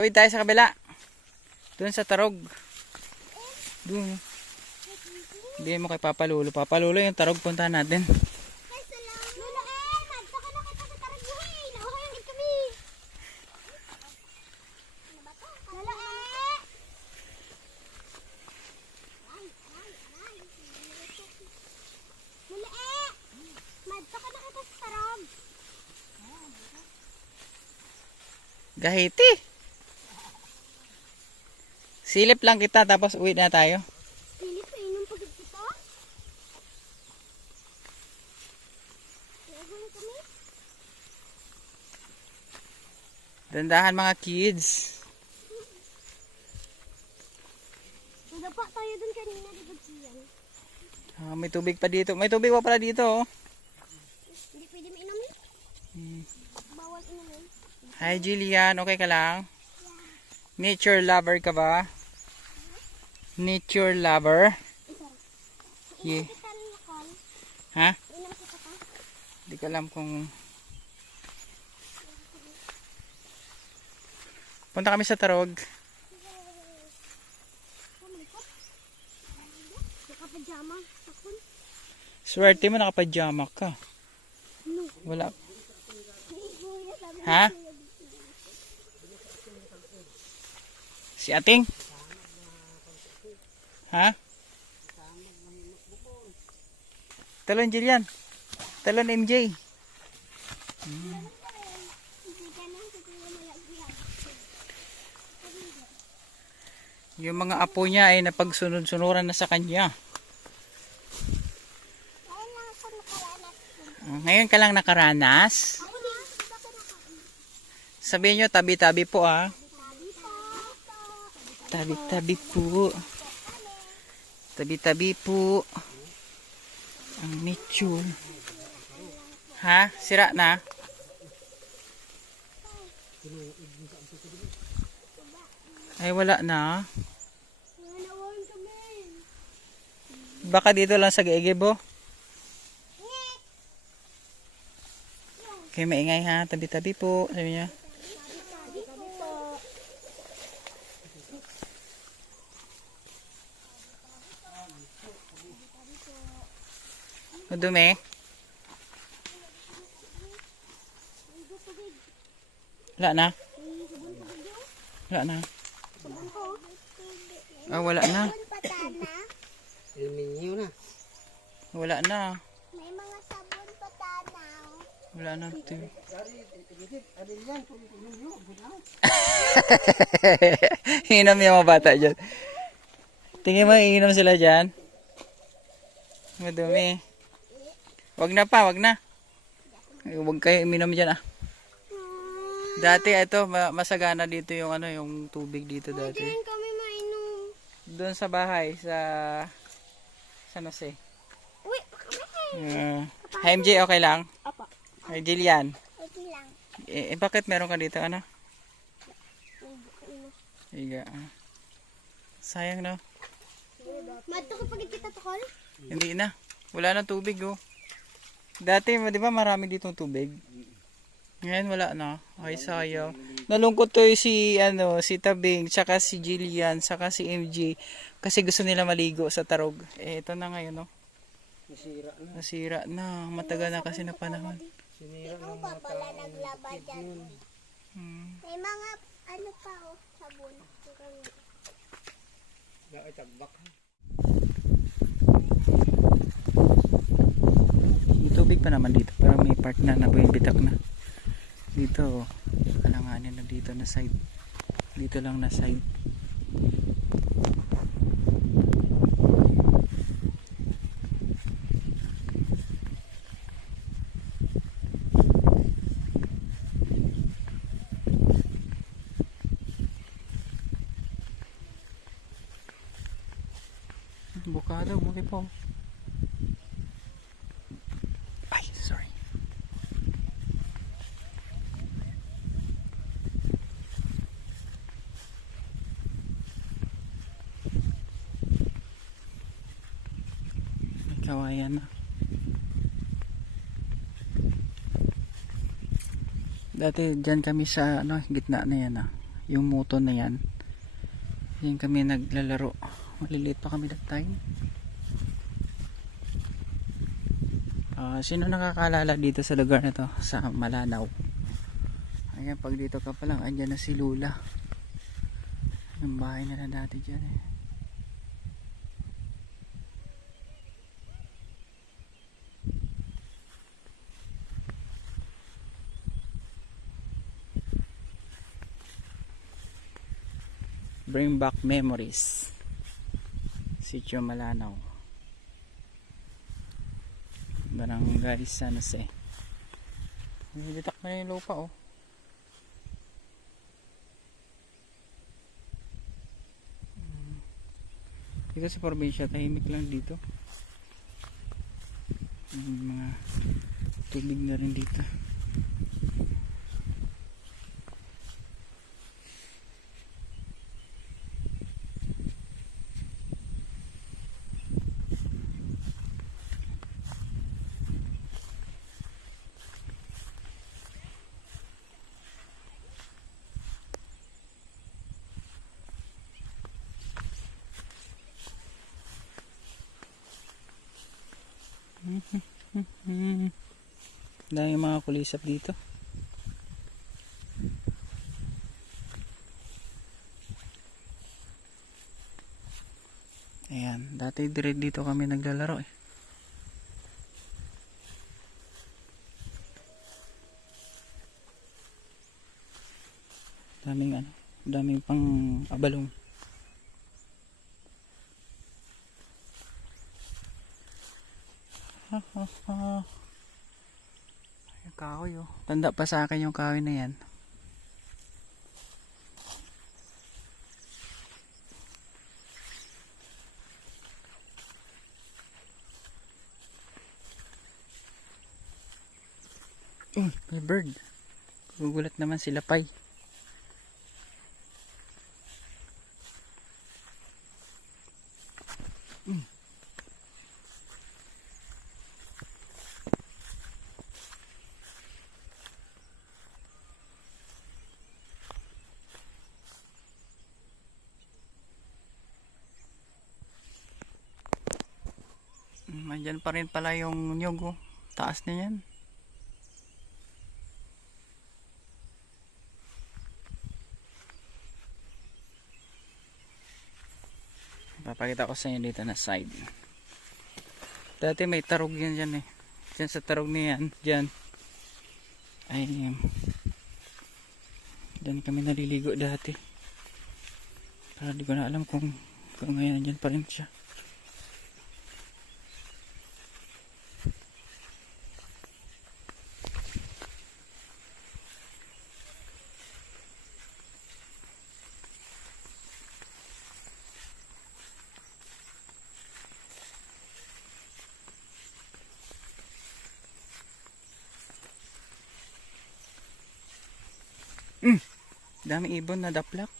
Uy, tayo sa kabila. Doon sa tarog. Doon. Hindi mo kay Papa Lolo. Papa Lolo yung tarog puntahan natin. Gahiti. Silip lang kita tapos uwi na tayo. Philip, inom pa gid kita. Dandahan mga kids. Nadapa tayo dun kanina, di ba siyan? Ah, may tubig pa dito. May tubig pa pala dito. Oh. Hindi pwede mainom ni. Bawal inumin. Hi Jillian, okay ka lang? Nature lover ka ba? Nature lover? Yeah. Ha? Hindi ko alam kung... Punta kami sa Tarog. Nakapajama. Sakon. Swerte mo nakapajama ka. No. Wala. Ha? Si Ating? Ha? Talon Jillian. Talon MJ. Yung mga apo niya ay napagsunod-sunuran na sa kanya. Ngayon ka lang nakaranas. Sabihin nyo, tabi-tabi po ah. Tabi-tabi po. Tabi-tabi po. Ang nature. Ha? Sira na? Ay, wala na. Baka dito lang sa Gigibo. Kayo maingay ha. Tabi-tabi po. Sabi niya. Madumi. Wala na. Wala na. Ah, wala na. Aluminium na. Wala na. May mga sabon patana. Wala na. Ito. Inom yung mga bata dyan. Tingin mo, iinom sila dyan. Madumi. Wag na pa, wag na. Ay, Wag kayo uminom dyan ah. Dati ito, ma- masagana dito yung ano, yung tubig dito dati. Diyan kami mainom. Doon sa bahay, sa San Jose. Uy. Uh, hi MJ, okay lang? Apa. Hi Jillian. Okay lang. Eh, eh, bakit meron ka dito, ano? Iga. ah. Sayang no? Madto ka pagit kita tukol? Hindi na. Wala na tubig oh. Dati, di ba marami ditong tubig? Ngayon wala na. Ay sayang. Nalungkot to yung si ano, si Tabing, tsaka si Jillian, tsaka si MJ kasi gusto nila maligo sa Tarog. Eh ito na ngayon no. Nasira na. Nasira na. Matagal na kasi na panahon. Sinira Ikaw pa pala naglaba dyan. Hmm. May mga ano pa oh, sabon. na itagbak. May tubig pa naman dito pero may part na nabuhibitak na. Dito, oh. alanganin na dito na side. Dito lang na side. Bukado, buki po. Ay, sorry. May kawayan na. Dati dyan kami sa ano, gitna na yan ah. yung moto na yan. Yan kami naglalaro. Maliliit pa kami that time. Ah, sino nakakaalala dito sa lugar na to? Sa Malanaw. Ayan pag dito ka pa lang andyan na si Lula. Yung bahay nila dati dyan eh bring back memories. Sitio Malanaw. Barangay San Jose. Nilitak na yung lupa oh. Dito sa probinsya tahimik lang dito. Yung mga tubig na rin dito Hmm. Dami mga kulisap dito. Ayan, dati dire dito kami naglalaro eh. Daming ano, daming pang abalong. Ha ha ha. Kahoy oh. Tanda pa sa akin yung kahoy na yan. Eh, may bird. Gugulat naman sila pay. Mm, Andyan pa rin pala yung nyog oh. Taas na yan. Papakita ko sa inyo dito na side. Dati may tarog yan dyan eh. Dyan sa tarog na yan. Dyan. Ay. Dyan kami naliligo dati. Pero di ko na alam kung, kung ngayon nandyan pa rin siya. Dami ibon na daplak.